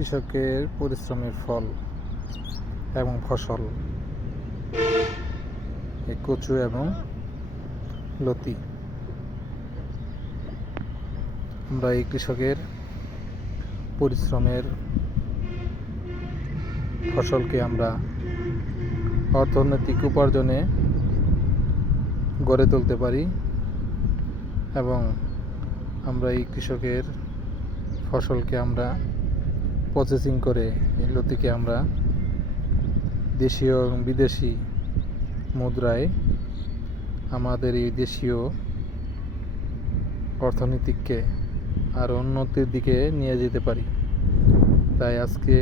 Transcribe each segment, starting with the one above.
কৃষকের পরিশ্রমের ফল এবং ফসল এই কচু এবং লতি। আমরা এই কৃষকের পরিশ্রমের ফসলকে আমরা অর্থনৈতিক উপার্জনে গড়ে তুলতে পারি এবং আমরা এই কৃষকের ফসলকে আমরা প্রসেসিং করে এই লতিকে আমরা দেশীয় এবং বিদেশি মুদ্রায় আমাদের এই দেশীয় অর্থনীতিকে আরও উন্নতির দিকে নিয়ে যেতে পারি। তাই আজকে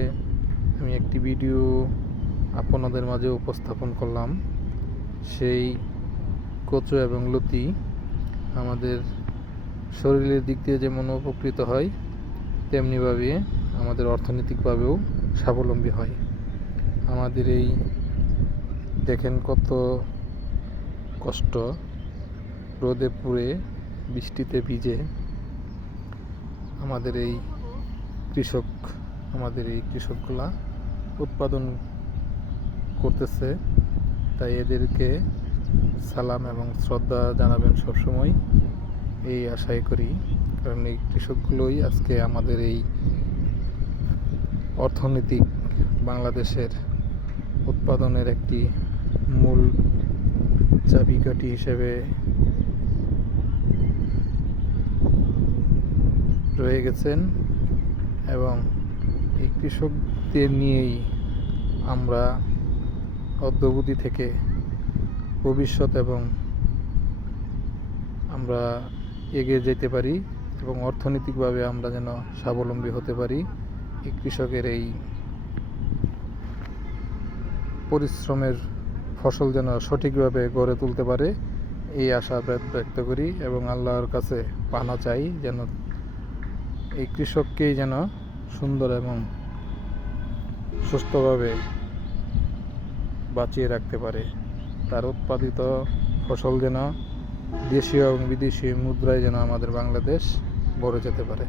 আমি একটি ভিডিও আপনাদের মাঝে উপস্থাপন করলাম। সেই কচু এবং লতি আমাদের শরীরের দিক দিয়ে যেমন উপকৃত হয়, তেমনিভাবে আমাদের অর্থনৈতিকভাবেও স্বাবলম্বী হয়। আমাদের এই দেখেন কত কষ্ট, রোদে পুড়ে বৃষ্টিতে ভিজে আমাদের এই কৃষকগুলা উৎপাদন করতেছে। তাই এদেরকে সালাম এবং শ্রদ্ধা জানাবেন সবসময়, এই আশাই করি। কারণ এই কৃষকগুলোই আজকে আমাদের এই অর্থনৈতিক বাংলাদেশের উৎপাদনের একটি মূল চাবিকাঠি হিসেবে রয়ে গেছেন এবং এই কৃষকদের নিয়েই আমরা অদ্যাবধি থেকে ভবিষ্যৎ এবং আমরা এগিয়ে যেতে পারি এবং অর্থনৈতিকভাবে আমরা যেন স্বাবলম্বী হতে পারি। এই কৃষকের এই পরিশ্রমের ফসল যেন সঠিকভাবে গড়ে তুলতে পারে, এই আশা ব্যক্ত করি এবং আল্লাহর কাছে পানা চাই যেন এই কৃষককেই যেন সুন্দর এবং সুস্থভাবে বাঁচিয়ে রাখতে পারে। তার উৎপাদিত ফসল যেন দেশীয় এবং বিদেশি মুদ্রায় যেন আমাদের বাংলাদেশ গড়ে যেতে পারে।